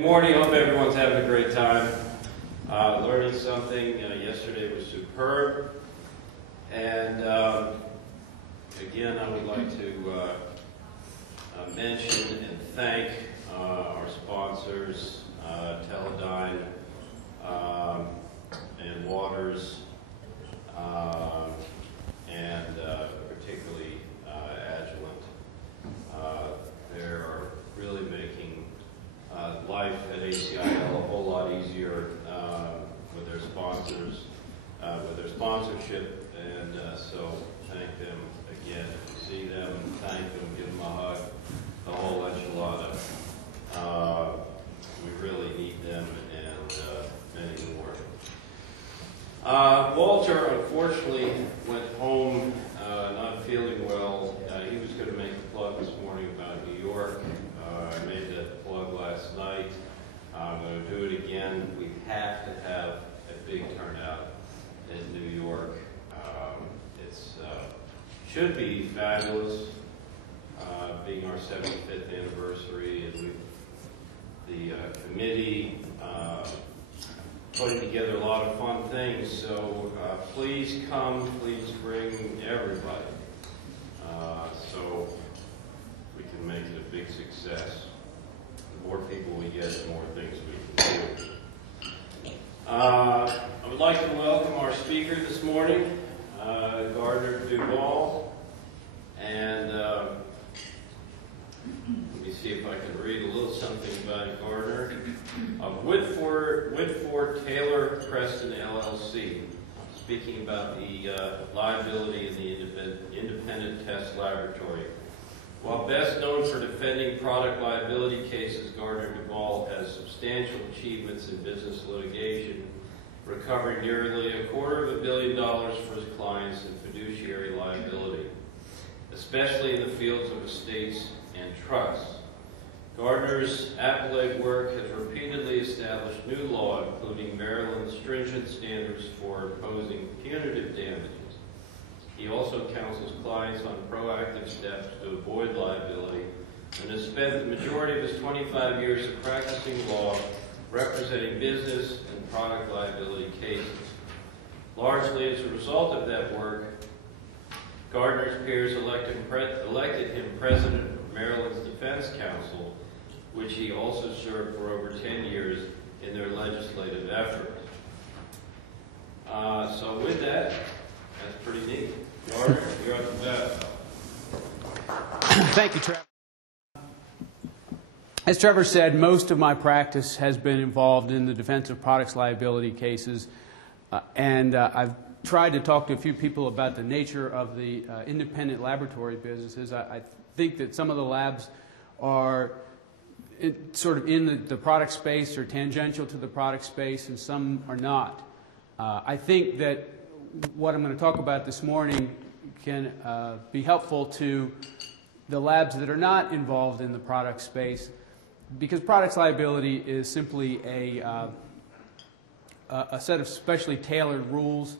Good morning. Hope everyone's having a great time. Learning something. Yesterday was superb. And again, I would like to mention and thank our sponsors, Teledyne and Waters, and particularly Agilent. They are really making life at ACIL a whole lot easier with their sponsors, with their sponsorship, and so thank them again. If you see them, thank them, give them a hug, the whole enchilada. We really need them and many more. Walter unfortunately went home not feeling well. He was going to make a plug this morning about New York. I made that plug last night. I'm going to do it again. We have to have a big turnout in New York. It's should be fabulous, being our 75th anniversary, and the committee putting together a lot of fun things. So please come, please bring everybody, so we can make it a big success. The more people we get, the more things we can do. I would like to welcome our speaker this morning, Gardner Duvall, and let me see if I can read a little something about Gardner. Of Whiteford Taylor Preston LLC, speaking about the liability in the independent test laboratory. While best known for defending product liability cases, Gardner Duvall has substantial achievements in business litigation, recovering nearly $250 million for his clients in fiduciary liability, especially in the fields of estates and trusts. Gardner's appellate work has repeatedly established new law, including Maryland's stringent standards for imposing punitive damages. He also counsels clients on proactive steps to avoid liability and has spent the majority of his 25 years of practicing law representing business and product liability cases. Largely as a result of that work, Gardner's peers elected him president of Maryland's Defense Council, which he also served for over 10 years in their legislative efforts. So with that, that's pretty neat. Gardner, you're up to bat. Thank you, Trevor. As Trevor said, most of my practice has been involved in the defense of products liability cases, and I've tried to talk to a few people about the nature of the independent laboratory businesses. I think that some of the labs are sort of in the product space or tangential to the product space, and some are not. I think that what I'm going to talk about this morning can be helpful to the labs that are not involved in the product space, because products liability is simply a set of specially tailored rules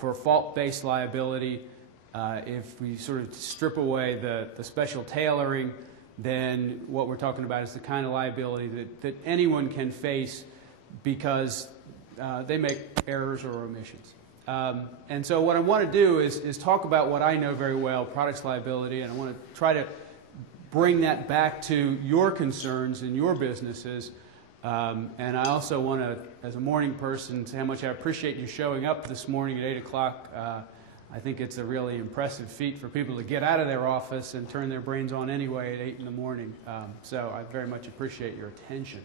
for fault-based liability. If we sort of strip away the special tailoring, then what we're talking about is the kind of liability that anyone can face because they make errors or omissions. And so what I want to do is talk about what I know very well, products liability, and I want to try to bring that back to your concerns in your businesses. And I also want to, as a morning person, say how much I appreciate you showing up this morning at 8 o'clock. I think it's a really impressive feat for people to get out of their office and turn their brains on anyway at 8 in the morning. So I very much appreciate your attention.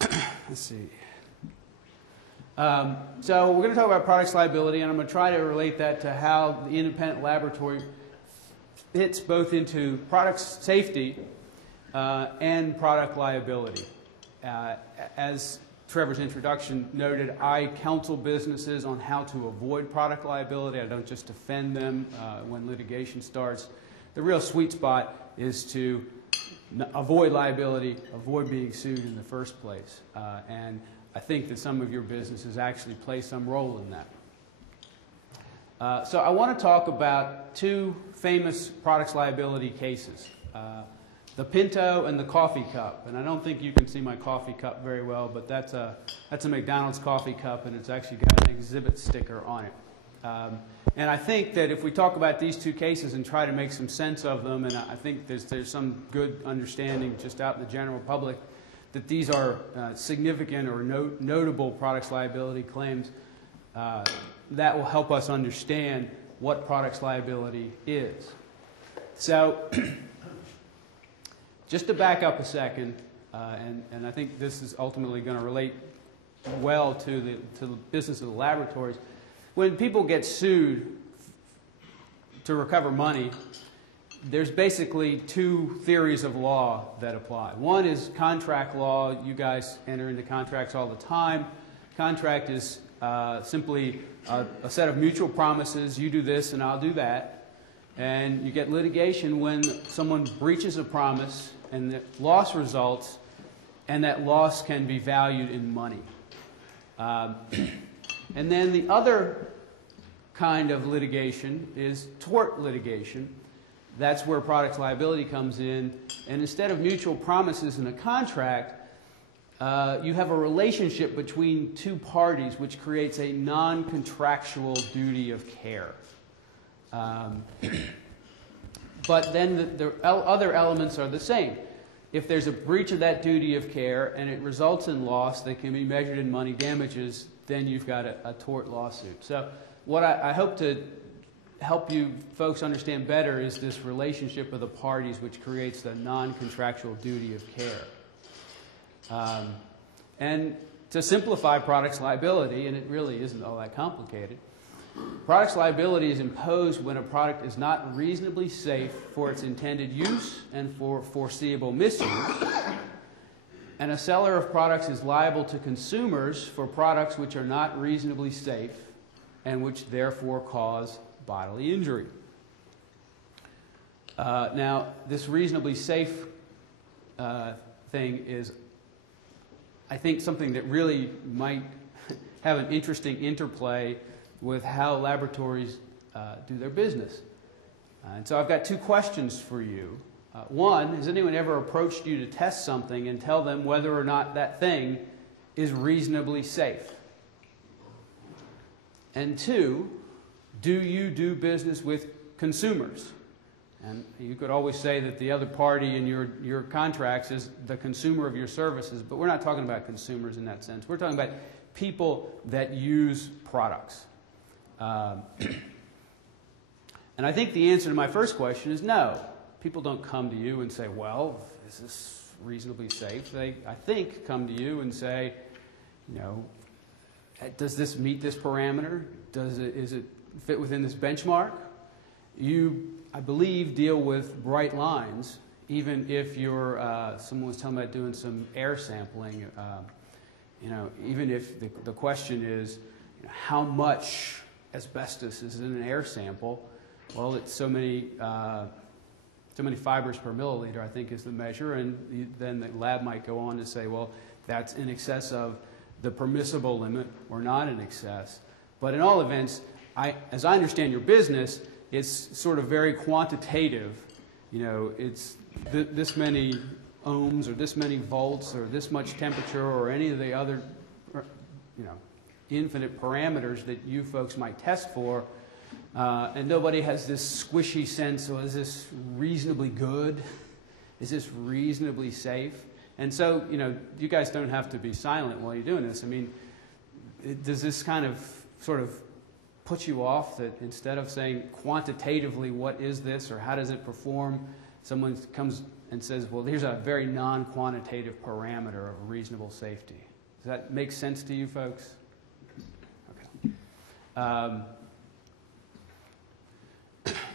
Let's see. So we're going to talk about products liability, and I'm going to try to relate that to how the independent laboratory fits both into product safety and product liability. As Trevor's introduction noted, I counsel businesses on how to avoid product liability. I don't just defend them when litigation starts. The real sweet spot is to avoid liability, avoid being sued in the first place. And I think that some of your businesses actually play some role in that. So I want to talk about two famous products liability cases. the Pinto and the coffee cup. And I don't think you can see my coffee cup very well, but that's a McDonald's coffee cup, and it's actually got an exhibit sticker on it. And I think that if we talk about these two cases and try to make some sense of them, and I think there's some good understanding just out in the general public that these are significant or notable products liability claims, that will help us understand what products liability is. So just to back up a second, and I think this is ultimately going to relate well to the business of the laboratories. When people get sued to recover money, there's basically two theories of law that apply. One is contract law. You guys enter into contracts all the time. Contract is simply a set of mutual promises. You do this and I'll do that. And you get litigation when someone breaches a promise and the loss results, and that loss can be valued in money. And then the other kind of litigation is tort litigation. That's where products liability comes in. And instead of mutual promises in a contract, you have a relationship between two parties which creates a non-contractual duty of care. But then the other elements are the same. If there's a breach of that duty of care and it results in loss that can be measured in money damages, then you've got a tort lawsuit. So what I hope to help you folks understand better is this relationship of the parties which creates the non-contractual duty of care. And to simplify products liability, and it really isn't all that complicated, products liability is imposed when a product is not reasonably safe for its intended use and for foreseeable misuse. And a seller of products is liable to consumers for products which are not reasonably safe and which therefore cause bodily injury. Now, this reasonably safe thing is, I think, something that really might have an interesting interplay with how laboratories do their business. And so I've got two questions for you. One, has anyone ever approached you to test something and tell them whether or not that thing is reasonably safe? And two, do you do business with consumers? And you could always say that the other party in your contracts is the consumer of your services, but we're not talking about consumers in that sense. We're talking about people that use products. And I think the answer to my first question is no. People don't come to you and say, well, is this reasonably safe? They, I think, come to you and say, you know, does this meet this parameter? Is it fit within this benchmark? You, I believe, deal with bright lines, even if you're, someone was telling me about doing some air sampling, you know, even if the question is, you know, how much asbestos is in an air sample? Well, it's so many fibers per milliliter, I think, is the measure, and then the lab might go on to say, well, that's in excess of the permissible limit or not in excess. But in all events, as I understand your business, it's sort of very quantitative. You know, it's this many ohms or this many volts or this much temperature or any of the other, you know, infinite parameters that you folks might test for. And nobody has this squishy sense, well, is this reasonably good? Is this reasonably safe? And so, you know, you guys don't have to be silent while you're doing this. I mean, does this kind of sort of put you off that instead of saying quantitatively what is this or how does it perform, someone comes and says, well, here's a very non-quantitative parameter of reasonable safety. Does that make sense to you folks? Okay.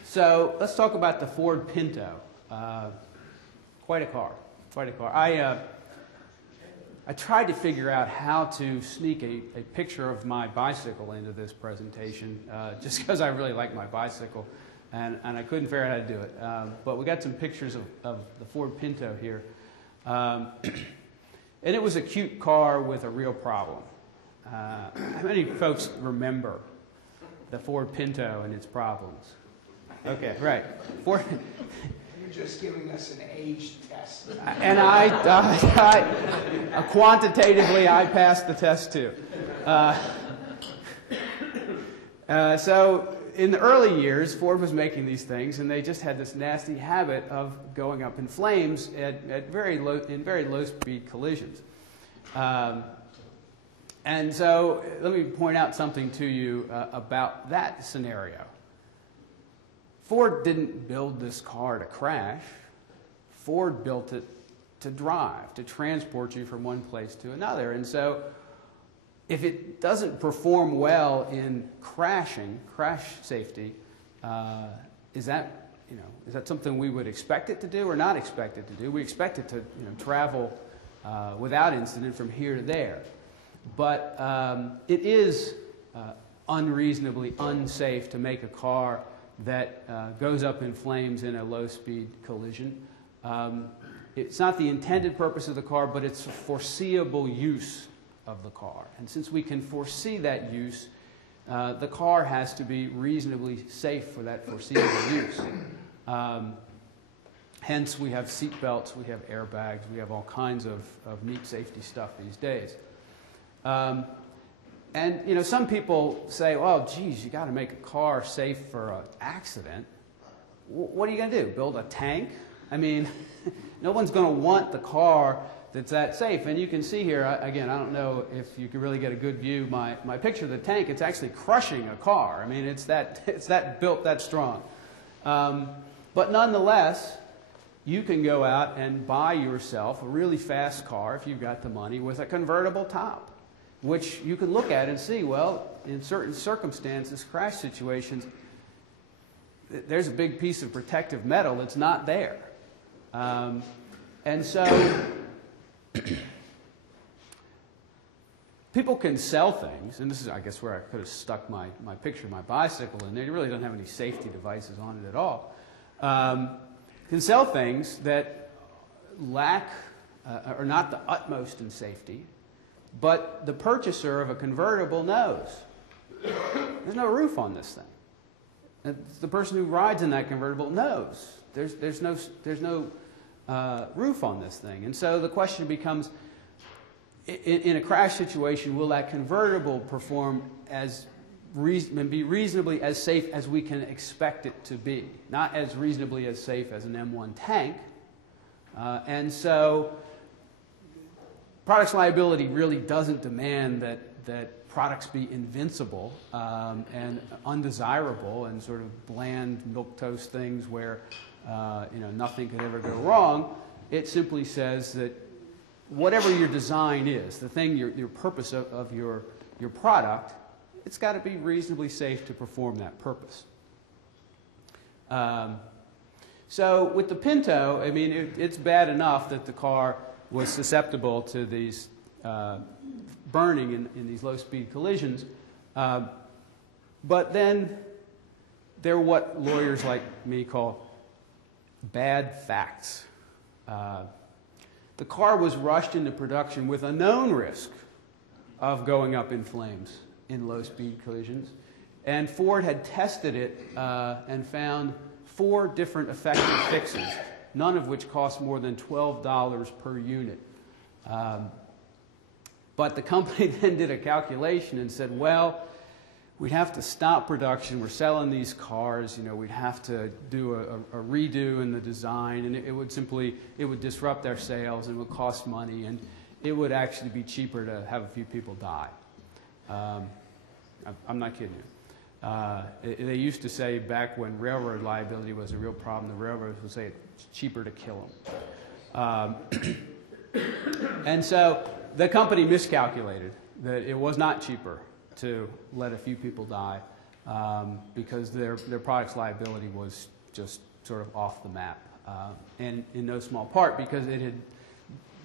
So let's talk about the Ford Pinto. Quite a car. Quite a car. I tried to figure out how to sneak a picture of my bicycle into this presentation, just because I really like my bicycle, and I couldn't figure out how to do it. But we got some pictures of the Ford Pinto here. And it was a cute car with a real problem. How many folks remember the Ford Pinto and its problems? Okay, right. you're just giving us an age test. And quantitatively, I passed the test too. So in the early years, Ford was making these things, and they just had this nasty habit of going up in flames in very low speed collisions. And so let me point out something to you about that scenario. Ford didn't build this car to crash. Ford built it to drive, to transport you from one place to another. And so if it doesn't perform well in crash safety, is that something we would expect it to do or not expect it to do? We expect it to travel without incident from here to there. But it is unreasonably unsafe to make a car that goes up in flames in a low-speed collision. It's not the intended purpose of the car, but it's a foreseeable use of the car. And since we can foresee that use, the car has to be reasonably safe for that foreseeable use. Hence, we have seat belts, we have airbags, we have all kinds of neat safety stuff these days. And some people say, well, geez, you got to make a car safe for an accident. What are you going to do? Build a tank? I mean, no one's going to want the car that's that safe. And you can see here, again, I don't know if you can really get a good view. My picture of the tank, it's actually crushing a car. I mean, it's that built that strong. But nonetheless, you can go out and buy yourself a really fast car if you've got the money with a convertible top, which you can look at and see, well, in certain circumstances, crash situations, there's a big piece of protective metal that's not there. And so people can sell things, and this is, I guess, where I could have stuck my picture of my bicycle in there. You really don't have any safety devices on it at all. Can sell things that lack, are not the utmost in safety, but the purchaser of a convertible knows there's no roof on this thing. And the person who rides in that convertible knows there's no roof on this thing. And so the question becomes, in a crash situation, will that convertible perform and be reasonably as safe as we can expect it to be? Not as reasonably as safe as an M1 tank. And so products liability really doesn't demand that products be invincible and undesirable and sort of bland milquetoast things where nothing could ever go wrong. It simply says that whatever your design is, the thing, your purpose of your product, it's got to be reasonably safe to perform that purpose. So with the Pinto, I mean, it's bad enough that the car was susceptible to these burning in these low-speed collisions. But then they're what lawyers like me call bad facts. The car was rushed into production with a known risk of going up in flames in low-speed collisions. And Ford had tested it and found 4 different effective fixes, none of which cost more than $12 per unit. But the company then did a calculation and said, well, we'd have to stop production. We're selling these cars. We'd have to do a redo in the design, and it would disrupt our sales, and it would cost money, and it would actually be cheaper to have a few people die. I'm not kidding you. They used to say back when railroad liability was a real problem, the railroads would say it's cheaper to kill them. And so the company miscalculated that it was not cheaper to let a few people die because their product's liability was just sort of off the map. And in no small part because it had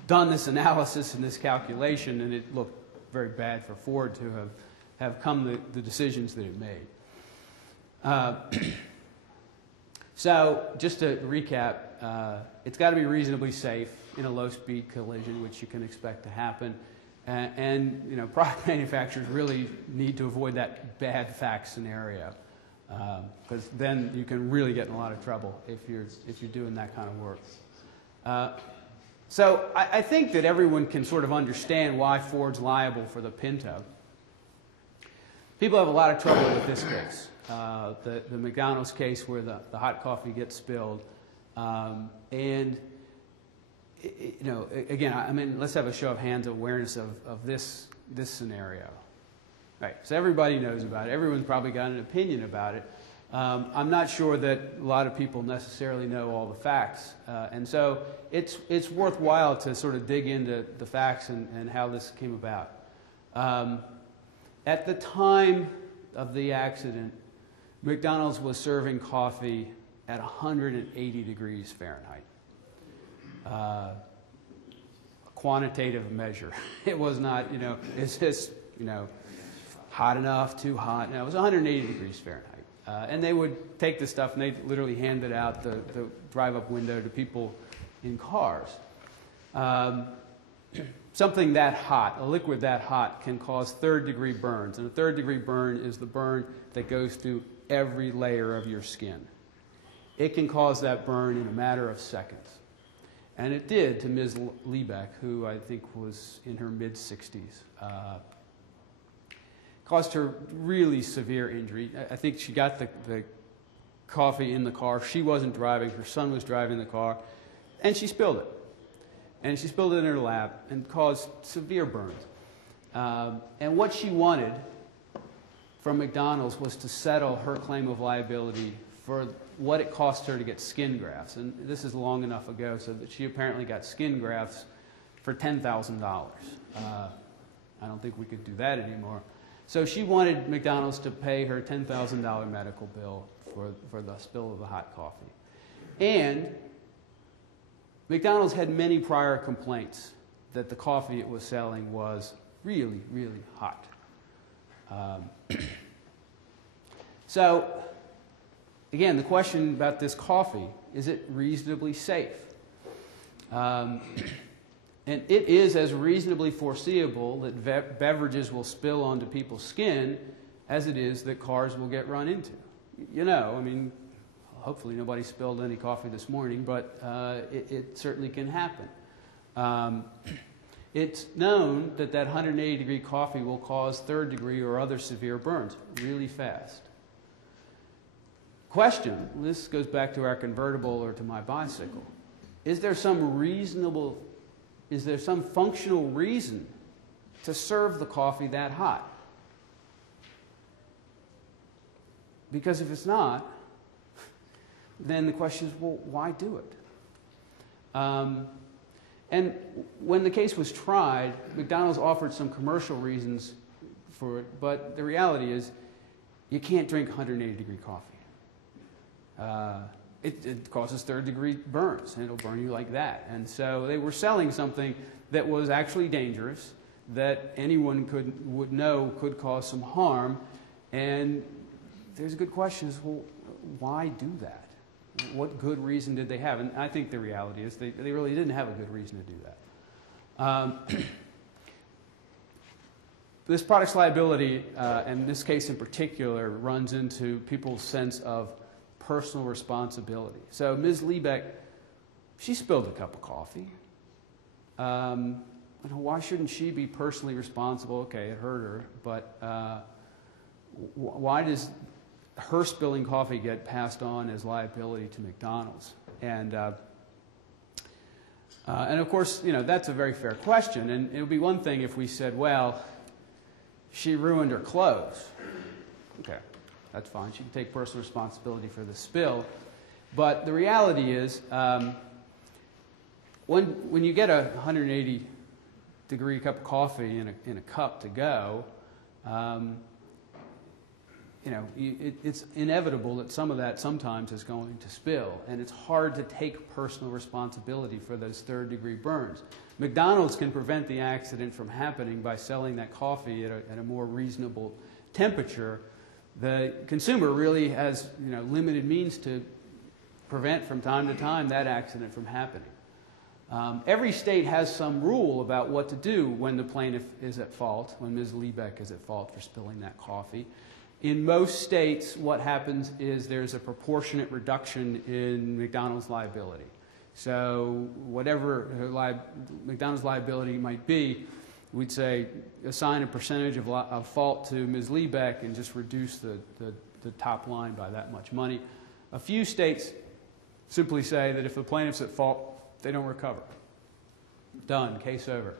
done this analysis and this calculation, and it looked very bad for Ford to have come the decisions that it made. So just to recap, it's got to be reasonably safe in a low-speed collision, which you can expect to happen. And product manufacturers really need to avoid that bad fact scenario. because then you can really get in a lot of trouble if you're doing that kind of work. So I think that everyone can sort of understand why Ford's liable for the Pinto. People have a lot of trouble with this case, the McDonald's case where the hot coffee gets spilled. And, you know, again, I mean, let's have a show of hands awareness of this scenario. Right, so everybody knows about it. Everyone's probably got an opinion about it. I'm not sure that a lot of people necessarily know all the facts. And so it's worthwhile to sort of dig into the facts and how this came about. At the time of the accident, McDonald's was serving coffee at 180 degrees Fahrenheit. A quantitative measure. It was not, you know, it's just, you know, hot enough, too hot. No, it was 180 degrees Fahrenheit. And they would take the stuff and they'd literally hand it out the drive-up window to people in cars. Something that hot, a liquid that hot, can cause third-degree burns. And a third-degree burn is the burn that goes through every layer of your skin. It can cause that burn in a matter of seconds. And it did to Ms. Liebeck, who I think was in her mid-60s. Caused her really severe injury. I think she got the coffee in the car. She wasn't driving. Her son was driving the car. And she spilled it. And she spilled it in her lap and caused severe burns. And what she wanted from McDonald's was to settle her claim of liability for what it cost her to get skin grafts. And this is long enough ago so that she apparently got skin grafts for $10,000. I don't think we could do that anymore. So she wanted McDonald's to pay her $10,000 medical bill for the spill of the hot coffee. And McDonald's had many prior complaints that the coffee it was selling was really, really hot. So, again, the question about this coffee, is it reasonably safe? And it is as reasonably foreseeable that beverages will spill onto people's skin as it is that cars will get run into. You know, I mean, hopefully nobody spilled any coffee this morning, but it certainly can happen. It's known that 180-degree coffee will cause third-degree or other severe burns really fast. Question, this goes back to our convertible or to my bicycle. Is there some functional reason to serve the coffee that hot? Because if it's not, then the question is, well, why do it? And when the case was tried, McDonald's offered some commercial reasons for it, but the reality is you can't drink 180-degree coffee. It causes third-degree burns, and it'll burn you like that. And so they were selling something that was actually dangerous, that anyone would know could cause some harm. And there's a good question is, well, why do that? What good reason did they have? And I think the reality is they really didn't have a good reason to do that. This product's liability, and this case in particular, runs into people's sense of personal responsibility. So Ms. Liebeck, she spilled a cup of coffee. Why shouldn't she be personally responsible? Okay, it hurt her, but why does her spilling coffee get passed on as liability to McDonald's? And of course, you know, that's a very fair question. And it would be one thing if we said, well, she ruined her clothes. Okay, that's fine. She can take personal responsibility for the spill. But the reality is, when you get a 180-degree cup of coffee in a cup to go, you know, it's inevitable that some of that sometimes is going to spill, and it's hard to take personal responsibility for those third-degree burns. McDonald's can prevent the accident from happening by selling that coffee at a more reasonable temperature. The consumer really has, you know, limited means to prevent from time to time that accident from happening. Every state has some rule about what to do when the plaintiff is at fault, when Ms. Liebeck is at fault for spilling that coffee. In most states, what happens is there's a proportionate reduction in McDonald's liability. So whatever McDonald's liability might be, we'd say assign a percentage of fault to Ms. Liebeck and just reduce the top line by that much money. A few states simply say that if the plaintiff's at fault, they don't recover. Done, case over.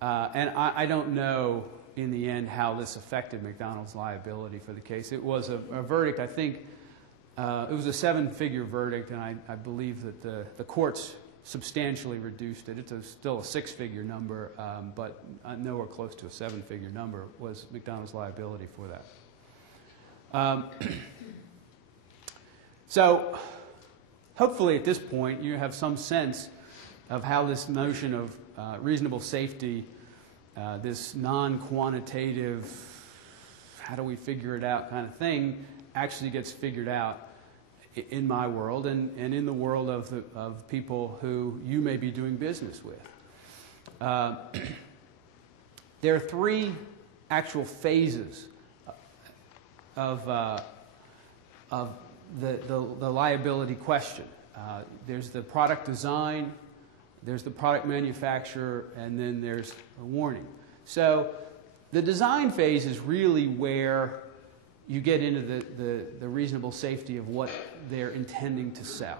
And I don't know in the end how this affected McDonald's liability for the case. It was a verdict, I think, it was a 7-figure verdict, and I believe that the courts substantially reduced it. It's still a 6-figure number, but nowhere close to a 7-figure number was McDonald's liability for that. So hopefully at this point you have some sense of how this notion of reasonable safety, this non-quantitative, how do we figure it out kind of thing, actually gets figured out in my world and in the world of people who you may be doing business with. There are 3 actual phases of the liability question. There's the product design, there's the product manufacturer, and then there's a warning. So the design phase is really where you get into the reasonable safety of what they're intending to sell.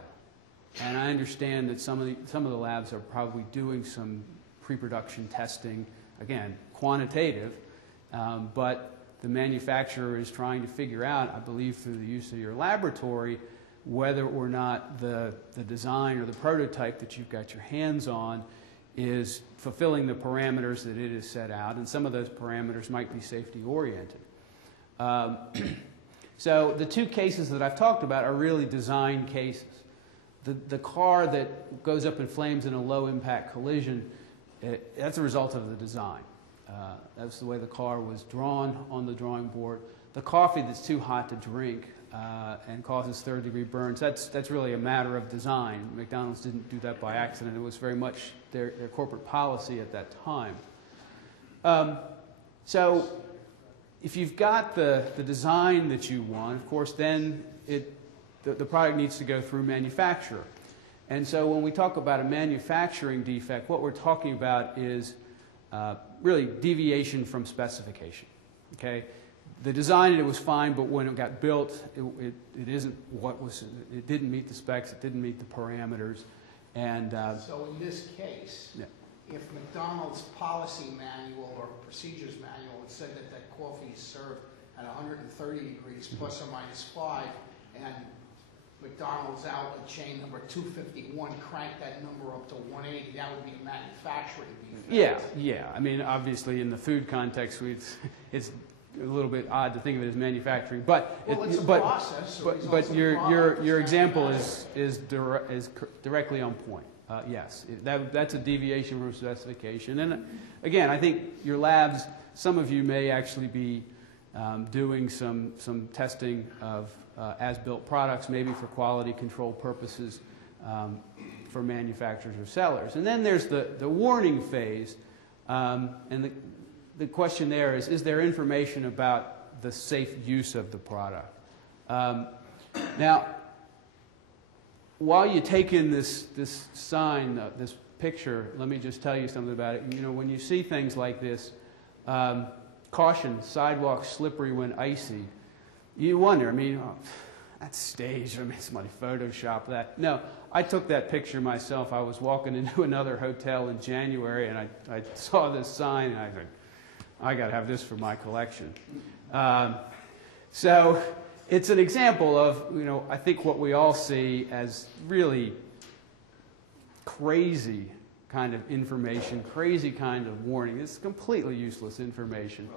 And I understand that some of the labs are probably doing some pre-production testing, again, quantitative, but the manufacturer is trying to figure out, I believe through the use of your laboratory, whether or not the design or the prototype that you've got your hands on is fulfilling the parameters that it has set out, and some of those parameters might be safety oriented. So the 2 cases that I've talked about are really design cases. The car that goes up in flames in a low impact collision, that's a result of the design. That's the way the car was drawn on the drawing board. The coffee that's too hot to drink and causes 3rd-degree burns, that's really a matter of design. McDonald's didn't do that by accident. It was very much their corporate policy at that time. So if you've got the design that you want, of course, then the product needs to go through manufacturer. And so when we talk about a manufacturing defect, what we're talking about is really deviation from specification. Okay? The design, it was fine, but when it got built, it isn't what was. It didn't meet the specs. It didn't meet the parameters, and So in this case, yeah. if McDonald's policy manual or procedures manual had said that coffee is served at 130 degrees plus or minus 5, and McDonald's outlet chain number 251 cranked that number up to 180, that would be a manufacturing defect. Yeah. I mean, obviously, in the food context, it's a little bit odd to think of it as manufacturing, but it's a process. But your example is directly on point. Yes, that's a deviation from specification. And again, I think your labs, some of you may actually be doing some testing of as-built products, maybe for quality control purposes for manufacturers or sellers. And then there's the warning phase, and the question there is there information about the safe use of the product? Now, while you take in this sign, this picture, let me just tell you something about it. You know, when you see things like this, caution, sidewalk slippery when icy, you wonder, I mean, that's staged. I mean, somebody photoshopped that. No, I took that picture myself. I was walking into another hotel in January, and I saw this sign, and I thought, I got to have this for my collection. So it's an example of, you know, I think what we all see as really crazy kind of information, crazy kind of warning. It's completely useless information.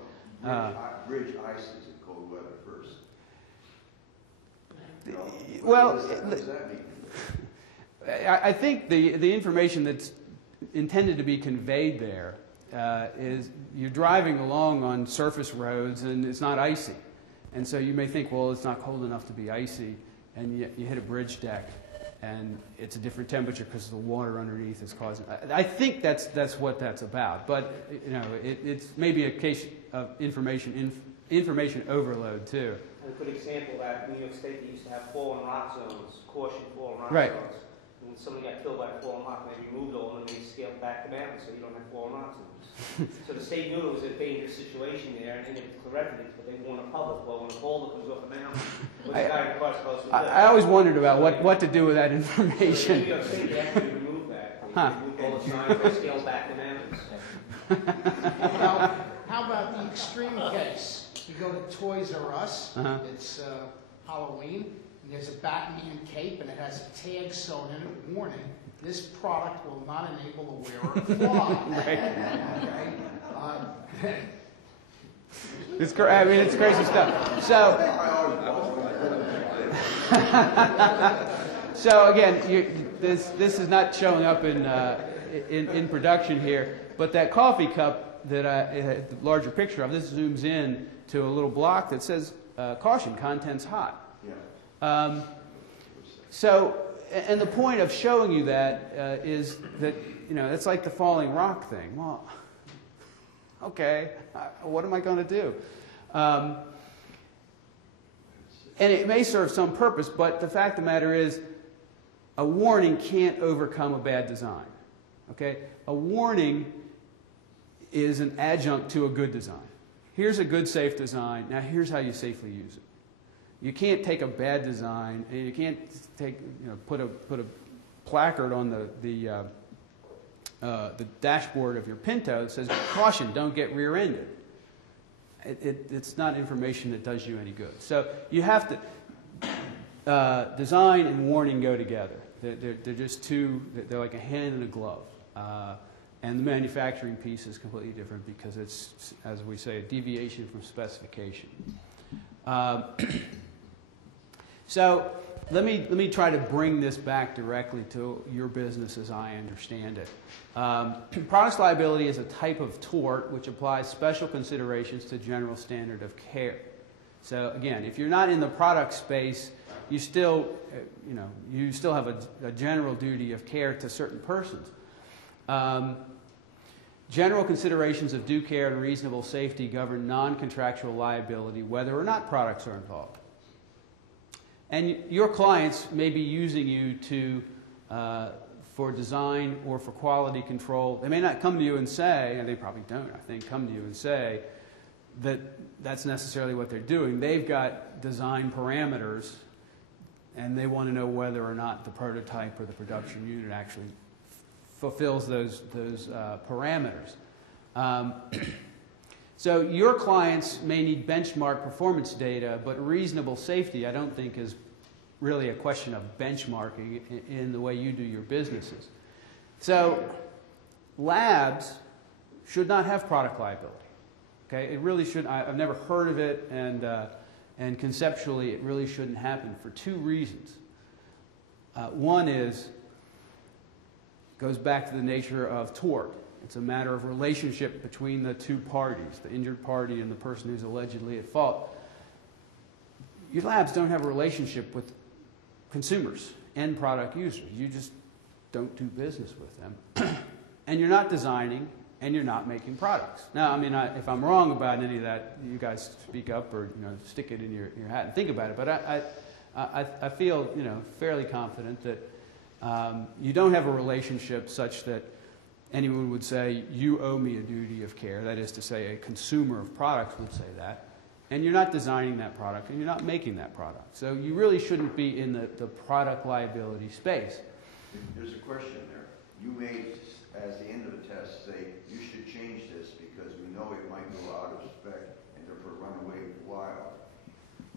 Bridge ice is in cold weather first. Well, what does that mean? I think the information that's intended to be conveyed there is you're driving along on surface roads and it's not icy. And so you may think, well, it's not cold enough to be icy, and you hit a bridge deck and it's a different temperature because the water underneath is causing. I think that's what that's about. But you know, it's maybe a case of information information overload too. And a good example of that, in New York State, they used to have fallen rock zones, caution fallen rock Right. zones. And when somebody got killed by a fallen rock, they removed all of them and they scaled back the mountain so you don't have fallen rock zones. So the state knew it was a dangerous situation there, and they corrected it, but they warned the public, well, when a boulder comes off a mountain, what's the guy across supposed to do? I always wondered about what to do with that In information. New York State, they actually removed that. They Huh. removed all the signs, they scaled back the mountains. Well, how about the extreme case? You go to Toys R Us, it's Halloween, and there's a Batman cape, and it has a tag sewn in it, warning, this product will not enable the wearer to fly. Okay? I mean, it's crazy stuff. So again, this is not showing up in production here, but that coffee cup that I had the larger picture of, this zooms in to a little block that says, caution, contents hot. Yeah. And the point of showing you that is that, it's like the falling rock thing. Well, okay, what am I going to do? And it may serve some purpose, but the fact of the matter is, a warning can't overcome a bad design. Okay? A warning is an adjunct to a good design. Here's a good, safe design. Now here's how you safely use it. You can't take a bad design, and you can't put a placard on the dashboard of your Pinto that says, caution, don't get rear-ended. It's not information that does you any good. So you have to, design and warning go together. They're just two, they're like a hand and a glove. And the manufacturing piece is completely different because it's, as we say, a deviation from specification. So let me try to bring this back directly to your business as I understand it. Products liability is a type of tort which applies special considerations to general standard of care. So again, if you're not in the product space, you still have a general duty of care to certain persons. General considerations of due care and reasonable safety govern non-contractual liability, whether or not products are involved. And your clients may be using you for design or for quality control. They may not come to you and say, and they probably don't, I think, come to you and say that that's necessarily what they're doing. They've got design parameters, and they want to know whether or not the prototype or the production unit actually fulfills those parameters. So your clients may need benchmark performance data, but reasonable safety I don't think is really a question of benchmarking in the way you do your businesses. So labs should not have product liability. Okay, it really shouldn't. I've never heard of it, and conceptually it really shouldn't happen for two reasons. One goes back to the nature of tort. It's a matter of relationship between the two parties, the injured party and the person who's allegedly at fault. Your labs don't have a relationship with consumers, end product users. You just don't do business with them. And you're not designing, and you're not making products. Now, I mean, if I'm wrong about any of that, you guys speak up or stick it in your hat and think about it. But I feel fairly confident that you don't have a relationship such that anyone would say, you owe me a duty of care. That is to say, a consumer of products would say that. And you're not designing that product, and you're not making that product. So you really shouldn't be in the product liability space. There's a question there. You may, as the end of the test, say, you should change this because we know it might go out of spec and therefore run away wild.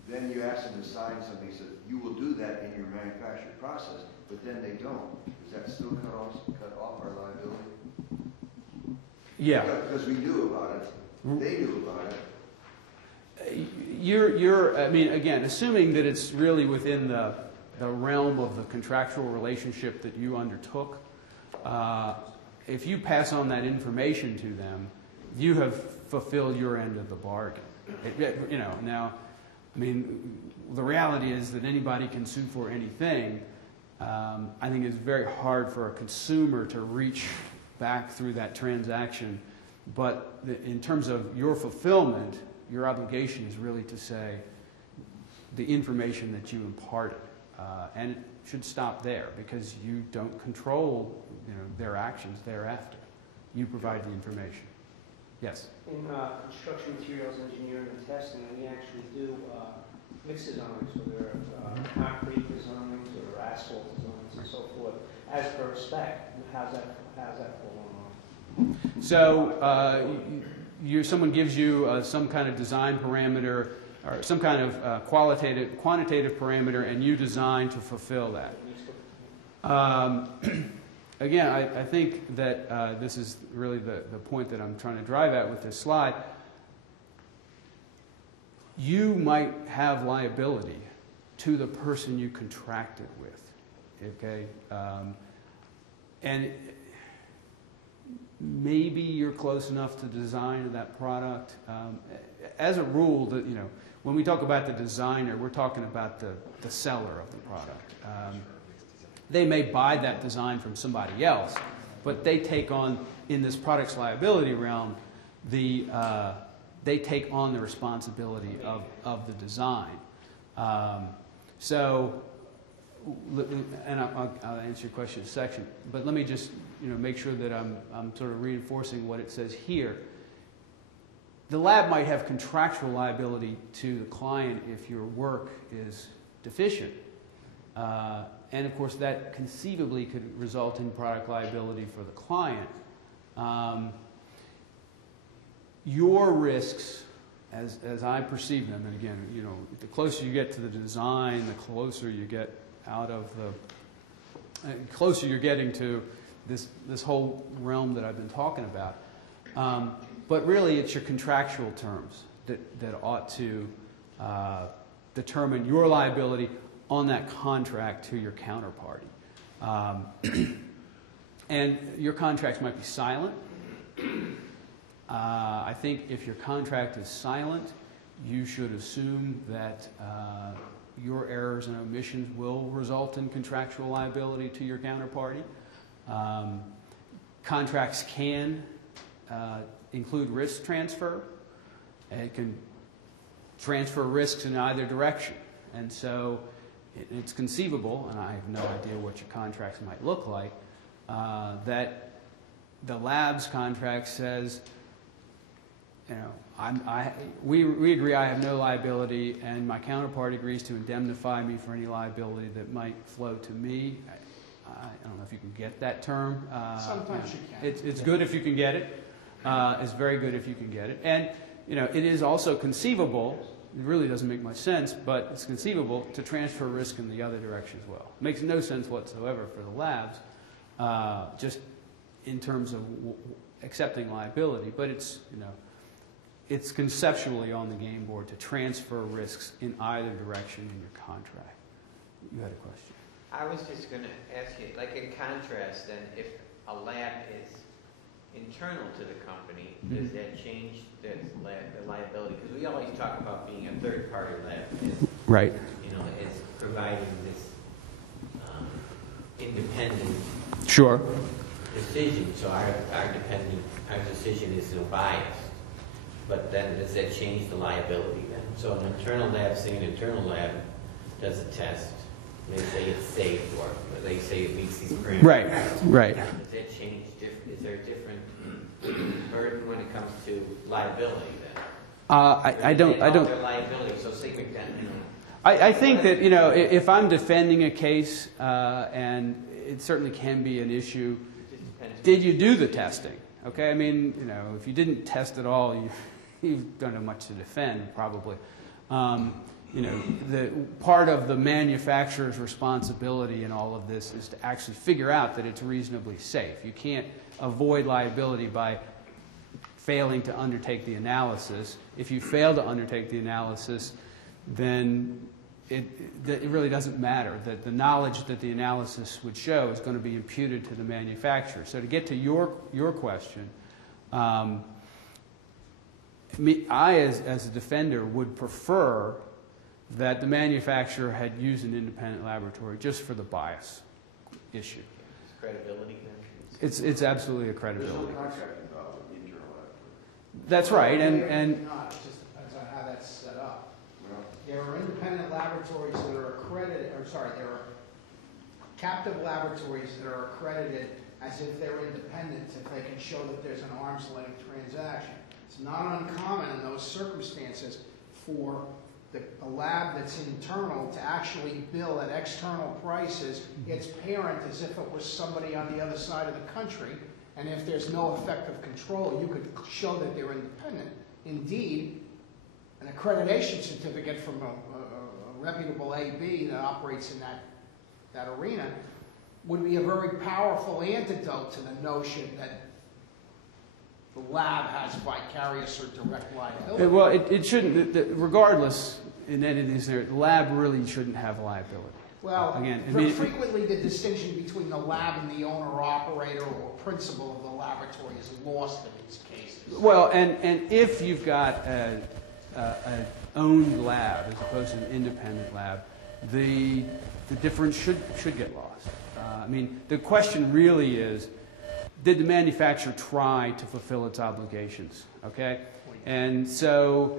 Then you ask them to sign something that says, you will do that in your manufacturing process, but then they don't. Does that still cut off our liability? Yeah. Because we knew about it. They knew about it. I mean, again, assuming that it's really within the realm of the contractual relationship that you undertook, if you pass on that information to them, you have fulfilled your end of the bargain. Now, I mean, the reality is that anybody can sue for anything. I think it's very hard for a consumer to reach back through that transaction. But in terms of your fulfillment, your obligation is really to say the information that you imparted, and it should stop there because you don't control, their actions thereafter. You provide the information. Yes. In construction materials engineering and testing, we actually do mix designs, so there are concrete designs or asphalt designs and so forth, as per spec. How's that fall on? So someone gives you some kind of design parameter or some kind of quantitative parameter, and you design to fulfill that. Again, I think that this is really the point that I'm trying to drive at with this slide. You might have liability to the person you contracted with, okay? And maybe you're close enough to the design of that product. As a rule, when we talk about the designer, we're talking about the seller of the product. They may buy that design from somebody else, but they take on, in this product's liability realm, they take on the responsibility of the design. So, and I'll answer your question in a section, but let me just make sure that I'm sort of reinforcing what it says here. The lab might have contractual liability to the client if your work is deficient. And of course, that conceivably could result in product liability for the client. Your risks, as I perceive them, and again, the closer you get to the design, the closer you get out of closer you're getting to this whole realm that I've been talking about. But really, it's your contractual terms that ought to determine your liability on that contract to your counterparty. And your contracts might be silent. I think if your contract is silent, you should assume that your errors and omissions will result in contractual liability to your counterparty. Contracts can include risk transfer. It can transfer risks in either direction. And so it's conceivable, and I have no idea what your contracts might look like, that the lab's contract says, we agree I have no liability, and my counterpart agrees to indemnify me for any liability that might flow to me. I don't know if you can get that term. Sometimes you can. It's good if you can get it. It's very good if you can get it. And it is also conceivable. It really doesn't make much sense, but it's conceivable to transfer risk in the other direction as well. It makes no sense whatsoever for the labs, just in terms of accepting liability. But it's conceptually on the game board to transfer risks in either direction in your contract. You had a question. I was just going to ask you, like in contrast, then, if a lab is internal to the company, does that change the liability? Because we always talk about being a third-party lab. Right. As providing this independent decision. So our decision is no bias. But then does that change the liability then? So an internal lab, say an internal lab does a test. They say it's safe, or they say it meets these parameters. Right. Does that change? Is there a different burden when it comes to liability then? I don't. Liability. So say I think that if I'm defending a case, and it certainly can be an issue. Did you do the testing? Okay. I mean, if you didn't test at all, you don't have much to defend, probably. The part of the manufacturer's responsibility in all of this is to actually figure out that it's reasonably safe. You can't avoid liability by failing to undertake the analysis. If you fail to undertake the analysis, then it really doesn't matter. That the knowledge that the analysis would show is going to be imputed to the manufacturer. So to get to your question, I, as a defender, would prefer that the manufacturer had used an independent laboratory just for the bias issue. It's credibility then? It's absolutely a credibility. There's no contract involved with the internal laboratory. That's right, and Not, just as an that's set up. Well, There are independent laboratories that are accredited, there are captive laboratories that are accredited as if they're independent, if they can show that there's an arm's length transaction. It's not uncommon in those circumstances for a lab that's internal to actually bill at external prices its parent as if it was somebody on the other side of the country. And if there's no effective control, you could show that they're independent. Indeed, an accreditation certificate from a reputable AB that operates in that arena would be a very powerful antidote to the notion that the lab has vicarious or direct liability. Well, it shouldn't, regardless, in any of these scenarios, the lab really shouldn't have liability. Well, Again, I mean, frequently the distinction between the lab and the owner or operator or principal of the laboratory is lost in these cases. Well, and if you've got an owned lab as opposed to an independent lab, the difference should get lost. I mean, the question really is, did the manufacturer try to fulfill its obligations? Okay? And so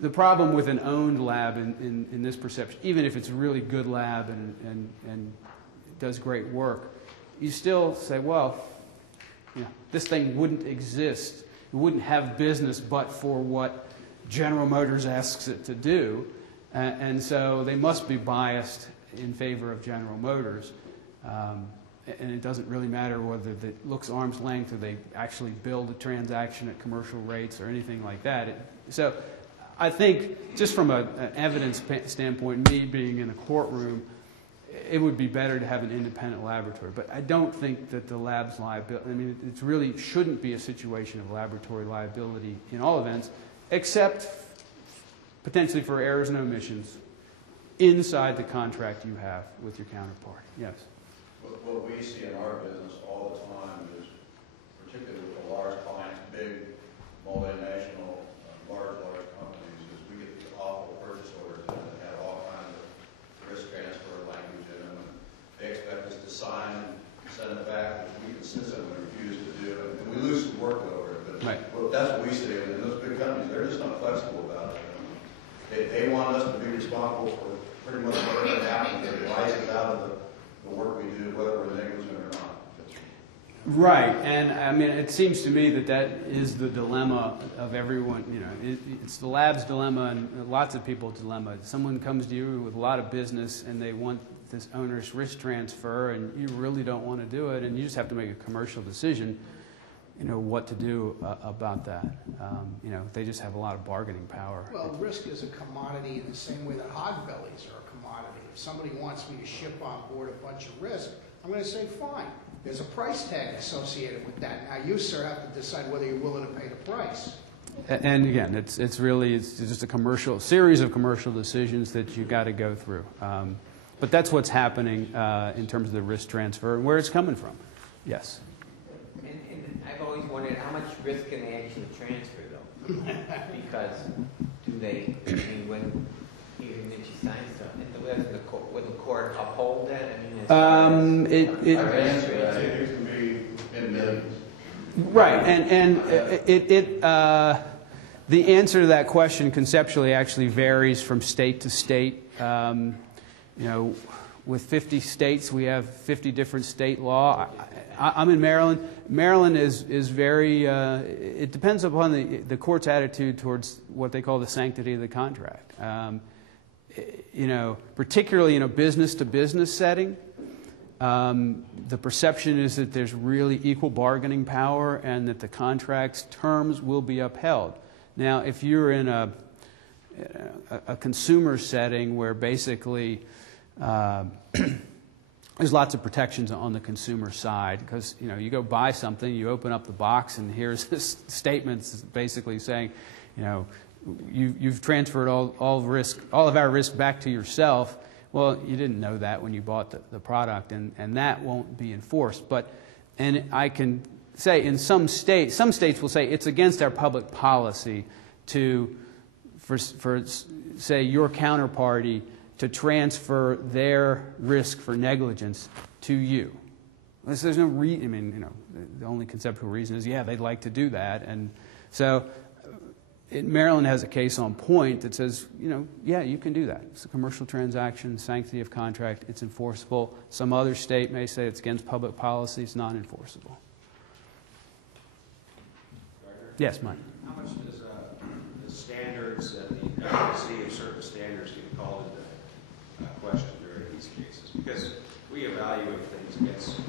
the problem with an owned lab in this perception, even if it's a really good lab and does great work, you still say, well, you know, this thing wouldn't exist. It wouldn't have business but for what General Motors asks it to do. And so they must be biased in favor of General Motors. And it doesn't really matter whether it looks arm's length or they actually build a transaction at commercial rates or anything like that. So I think just from an evidence standpoint, me being in a courtroom, it would be better to have an independent laboratory. But I don't think that the lab's liability, I mean, it really shouldn't be a situation of laboratory liability in all events, except potentially for errors and omissions inside the contract you have with your counterpart. Yes. What we see in our business all the time is, particularly with the large clients, big multinational, large companies, is we get these awful purchase orders in that have all kinds of risk transfer language in them. And they expect us to sign and send it back, which we consistently refuse to do. And we lose some work over it. But Right. Well, that's what we see. And those big companies, they're just not flexible about it. They want us to be responsible for pretty much whatever happens. They rise it out of the work we do, whether we're negligent or not. Right, and I mean, it seems to me that is the dilemma of everyone. You know, it's the lab's dilemma and lots of people's dilemma. Someone comes to you with a lot of business and they want this onerous risk transfer, and you really don't want to do it, and you just have to make a commercial decision. You know what to do about that. You know, they just have a lot of bargaining power. Well, risk is a commodity in the same way that hog bellies are a commodity. If somebody wants me to ship on board a bunch of risk, I'm going to say, fine. There's a price tag associated with that. Now you, sir, have to decide whether you're willing to pay the price. And again, it's just a series of commercial decisions that you got to go through. But that's what's happening in terms of the risk transfer and where it's coming from. Yes. And I've always wondered how much risk can they actually transfer, though? Because do they? I mean, when even if you sign stuff, would the court uphold that? I mean, It can be in millions. Right, and the answer to that question conceptually actually varies from state to state. You know, with 50 states, we have 50 different state law. I'm in Maryland. Maryland is very. It depends upon the court's attitude towards what they call the sanctity of the contract. You know, particularly in a business-to-business setting, the perception is that there's really equal bargaining power and that the contract's terms will be upheld. Now, if you're in a consumer setting where basically there's lots of protections on the consumer side, because you know you go buy something, you open up the box, and here's this statement basically saying, you know, you've transferred all of our risk back to yourself. Well, you didn't know that when you bought the product, and that won't be enforced. And I can say in some states will say it's against our public policy for say your counterparty to transfer their risk for negligence to you. There's no reason. I mean, you know, the only conceptual reason is they'd like to do that, and so Maryland has a case on point that says, yeah, you can do that. It's a commercial transaction, sanctity of contract, it's enforceable. Some other state may say it's against public policy, it's not enforceable. Yes, Mike. How much does the standards and the efficacy of certain standards get called into question during these cases? Because we evaluate things against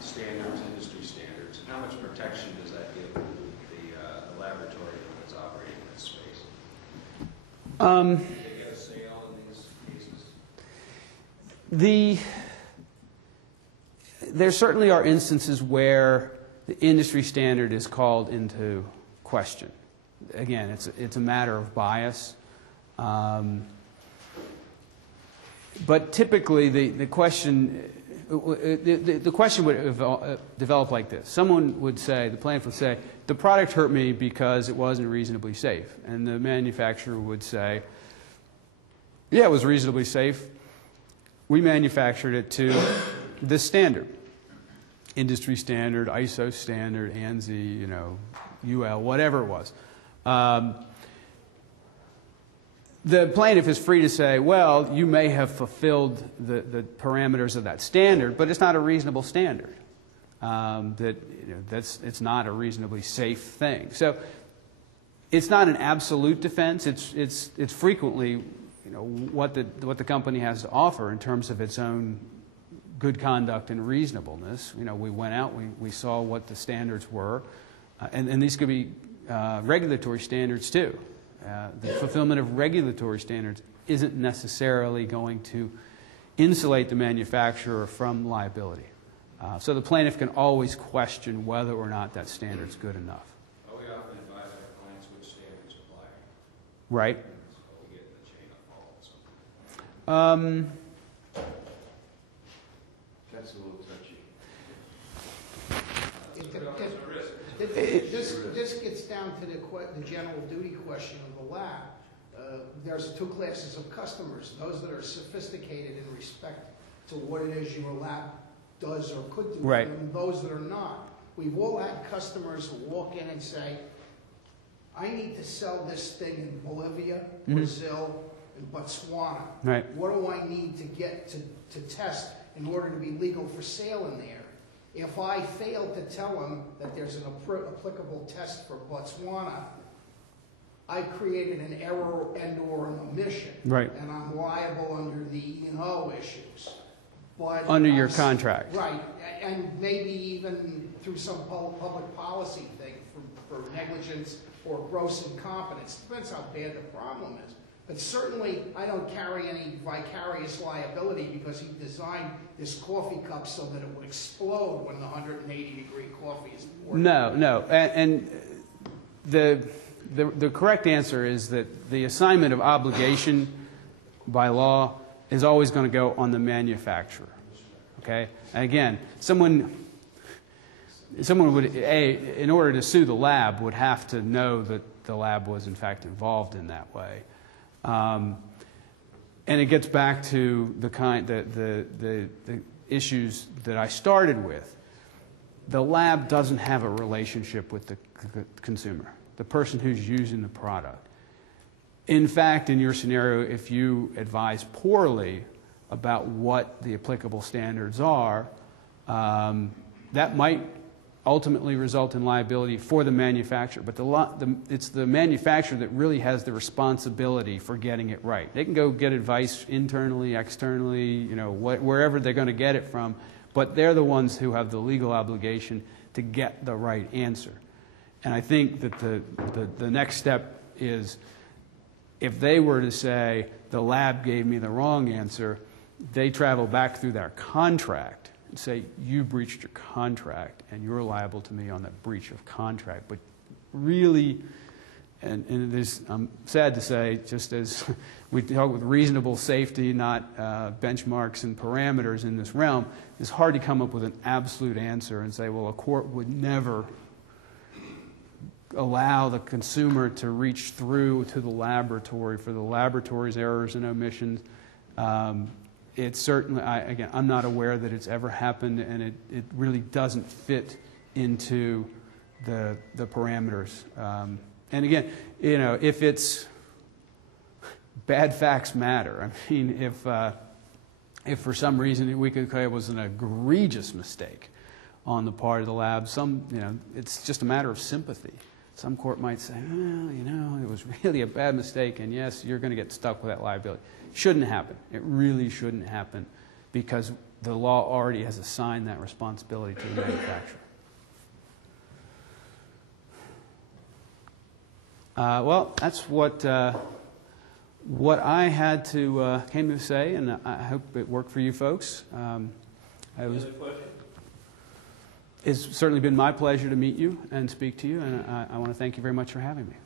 standards, industry standards. How much protection does that give the laboratory that's operating in this space? They get a sale in these cases? There certainly are instances where the industry standard is called into question. Again, it's a matter of bias. But typically the question would develop like this. Someone would say, the plaintiff would say, the product hurt me because it wasn't reasonably safe. And the manufacturer would say, yeah, it was reasonably safe. We manufactured it to this standard. Industry standard, ISO standard, ANSI, UL, whatever it was. The plaintiff is free to say, well, you may have fulfilled the parameters of that standard, but it's not a reasonable standard. It's not a reasonably safe thing. So it's not an absolute defense. It's frequently what the company has to offer in terms of its own good conduct and reasonableness. We went out, we saw what the standards were, and these could be regulatory standards too. The fulfillment of regulatory standards isn't necessarily going to insulate the manufacturer from liability. So the plaintiff can always question whether or not that standard's good enough. We often advise our clients which standards apply. Right. So we get in the chain of fault or something. That's a little touchy. This gets down to the general duty question of the lab. There's two classes of customers: those that are sophisticated in respect to what it is your lab does or could do, right, and those that are not. We've all had customers who walk in and say, "I need to sell this thing in Bolivia, Brazil, and Botswana. Right. What do I need to get to test in order to be legal for sale in there?" If I fail to tell them that there's an applicable test for Botswana, I created an error and/or an omission, right, and I'm liable under the E&O issues. But under your contract, right, and maybe even through some public policy thing for negligence or gross incompetence. Depends how bad the problem is. But certainly, I don't carry any vicarious liability because he designed this coffee cup so that it would explode when the 180-degree coffee is poured. No. And the correct answer is that the assignment of obligation by law is always going to go on the manufacturer. Okay? And again, someone would, in order to sue the lab, would have to know that the lab was in fact involved in that way. And it gets back to the issues that I started with. The lab doesn't have a relationship with the consumer, the person who's using the product. In fact, in your scenario, if you advise poorly about what the applicable standards are, that might ultimately result in liability for the manufacturer. But it's the manufacturer that really has the responsibility for getting it right. They can go get advice internally, externally, wherever they're going to get it from, but they're the ones who have the legal obligation to get the right answer. And I think that the next step is, if they were to say, the lab gave me the wrong answer, they travel back through their contract and say, you breached your contract and you're liable to me on that breach of contract. But really, and it is, I'm sad to say, just as we talk with reasonable safety, not benchmarks and parameters in this realm, it's hard to come up with an absolute answer and say, well, a court would never allow the consumer to reach through to the laboratory for the laboratory's errors and omissions. It's certainly, again, I'm not aware that it's ever happened, and it really doesn't fit into the parameters And again, you know, if it's bad facts matter. I mean, if for some reason we could say it was an egregious mistake on the part of the lab, you know, it's just a matter of sympathy. Some court might say, well, you know, it was really a bad mistake, and yes, you're going to get stuck with that liability. Shouldn't happen. It really shouldn't happen, because the law already has assigned that responsibility to the manufacturer. Well, that's what I had to came to say, and I hope it worked for you folks. It's certainly been my pleasure to meet you and speak to you, and I want to thank you very much for having me.